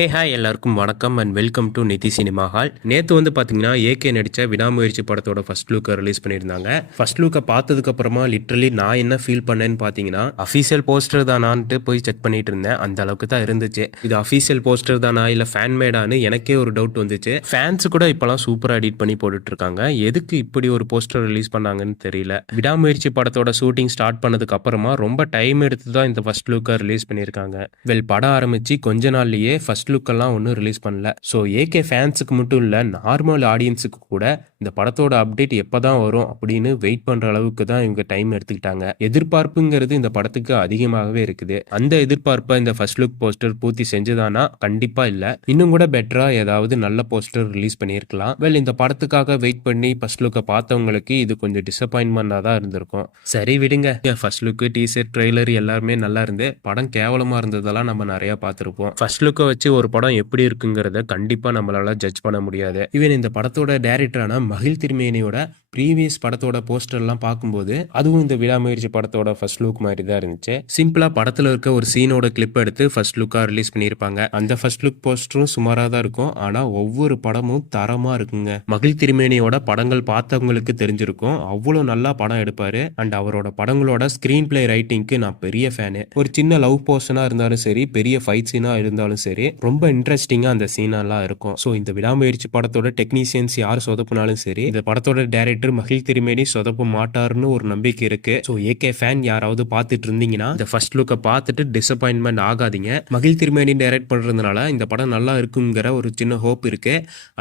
Hi எல்லாருக்கும் வணக்கம் and welcome to நிதி சினிமா ஹால். நேற்று வந்து பார்த்தீங்கன்னா ஏகே நடித்த விடாமுயற்சி படத்தோட ஃபர்ஸ்ட் லுக்கை ரிலீஸ் பண்ணியிருந்தாங்க. ஃபர்ஸ்ட் லுக்கை பார்த்ததுக்கு அப்புறமா லிட்ரலி நான் என்ன ஃபீல் பண்ணேன்னு பார்த்தீங்கன்னா, அஃபீஷியல் போஸ்டர் தானான்ட்டு போய் செக் பண்ணிட்டு இருந்தேன். அந்த அளவுக்கு தான் இருந்துச்சு. இது அஃபீஷியல் போஸ்டர் தானா இல்லை ஃபேன் மேடான்னு எனக்கே ஒரு டவுட் வந்துச்சு. ஃபேன்ஸ் கூட இப்போலாம் சூப்பராக எடிட் பண்ணி போட்டுட்டு இருக்காங்க. எதுக்கு இப்படி ஒரு போஸ்டர் ரிலீஸ் பண்ணாங்கன்னு தெரியல. விடாமுயற்சி படத்தோட ஷூட்டிங் ஸ்டார்ட் பண்ணதுக்கு அப்புறமா ரொம்ப டைம் எடுத்து தான் இந்த ஃபர்ஸ்ட் லுக்கை ரிலீஸ் பண்ணியிருக்காங்க. படம் ஆரம்பிச்சு கொஞ்ச நாள்லயே ஃபர்ஸ்ட் லுக்கெல்லாம் ஒன்றும் ரிலீஸ் பண்ணல. ஸோ ஏகே ஃபேன்ஸுக்கு மட்டும் இல்லை, நார்மல் ஆடியன்ஸுக்கு கூட இந்த படத்தோட அப்டேட் எப்போ தான் வரும் அப்படின்னு வெயிட் பண்ணுற அளவுக்கு தான் இவங்க டைம் எடுத்துக்கிட்டாங்க. எதிர்பார்ப்புங்கிறது இந்த படத்துக்கு அதிகமாகவே இருக்குது. அந்த எதிர்பார்ப்பை இந்த ஃபர்ஸ்ட் லுக் போஸ்டர் பூர்த்தி செஞ்சதானா? கண்டிப்பா இல்லை. இன்னும் கூட பெட்டரா ஏதாவது நல்ல போஸ்டர் ரிலீஸ் பண்ணியிருக்கலாம். இந்த படத்துக்காக வெயிட் பண்ணி ஃபர்ஸ்ட் லுக்கை பார்த்தவங்களுக்கு இது கொஞ்சம் டிசப்பாயின்மெண்டாக தான் இருந்திருக்கும். சரி விடுங்க, ஃபர்ஸ்ட் லுக்கு, டீசர், ட்ரெய்லர் எல்லாருமே நல்லா இருந்து படம் கேவலமா இருந்ததெல்லாம் நம்ம நிறைய பார்த்துருப்போம். ஃபர்ஸ்ட் லுக்கை வச்சு ஒரு படம் எப்படி இருக்குங்கிறத கண்டிப்பா நம்மளால ஜட்ஜ் பண்ண முடியாது. ஈவன் இந்த படத்தோட டைரக்டரான மகிழ் திருமேனியோட ப்ரீவியஸ் படத்தோட போஸ்டர்லாம் பார்க்கும்போது அதுவும் இந்த விடாமுயற்சி படத்தோட ஃபர்ஸ்ட் லுக் மாதிரி தான் இருந்துச்சு. சிம்பிளா படத்துல இருக்க ஒரு சீனோட கிளிப் எடுத்து ஃபர்ஸ்ட் லுக்கா ரிலீஸ் பண்ணியிருப்பாங்க. அந்த ஃபர்ஸ்ட் லுக் போஸ்டரும் சுமாரா தான் இருக்கும். ஆனா ஒவ்வொரு படமும் தரமா இருக்குங்க. மகிழ் திருமேனியோட படங்கள் பார்த்தவங்களுக்கு தெரிஞ்சிருக்கும், அவ்வளவு நல்லா படம் எடுப்பாரு. அண்ட் அவரோட படங்களோட ஸ்கிரீன் பிளே ரைட்டிங்க்கு நான் பெரிய ஃபேனு. ஒரு சின்ன லவ் போர்ஷனா இருந்தாலும் சரி, பெரிய ஃபைட் சீனா இருந்தாலும் சரி, ரொம்ப இன்ட்ரெஸ்டிங்கா அந்த சீனெல்லாம் இருக்கும். ஸோ இந்த விடாமுயற்சி படத்தோட டெக்னீஷியன்ஸ் யார் சொதப்பினாலும் சரி, இந்த படத்தோட டைரக்டர் மகிழ் திருமேனி சொதப்ப மாட்டாருன்னு ஒரு நம்பிக்கை இருக்கு. ஸோ ஏகே ஃபேன் யாராவது பார்த்துட்டு இருந்தீங்கன்னா இந்த ஃபர்ஸ்ட் லுக்கை பார்த்துட்டு டிசப்பாயின்மெண்ட் ஆகாதீங்க. மகிழ் திருமேனி டைரக்ட் பண்றதுனால இந்த படம் நல்லா இருக்குங்கிற ஒரு சின்ன ஹோப் இருக்கு.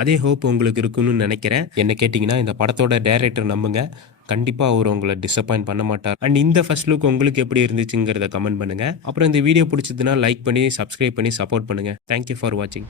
அதே ஹோப் உங்களுக்கு இருக்குன்னு நினைக்கிறேன். என்ன கேட்டிங்கன்னா இந்த படத்தோட டைரக்டர் நம்புங்க, கண்டிப்பாக அவர் உங்களை டிசப்பாயின்ட் பண்ண மாட்டார். அண்ட் இந்த ஃபர்ஸ்ட் லுக் உங்களுக்கு எப்படி இருந்துச்சுங்கிறத கமெண்ட் பண்ணுங்க. அப்புறம் இந்த வீடியோ பிடிச்சதுன்னா லைக் பண்ணி சப்ஸ்கிரைப் பண்ணி சப்போர்ட் பண்ணுங்க. தேங்க்யூ ஃபார் வாட்சிங்.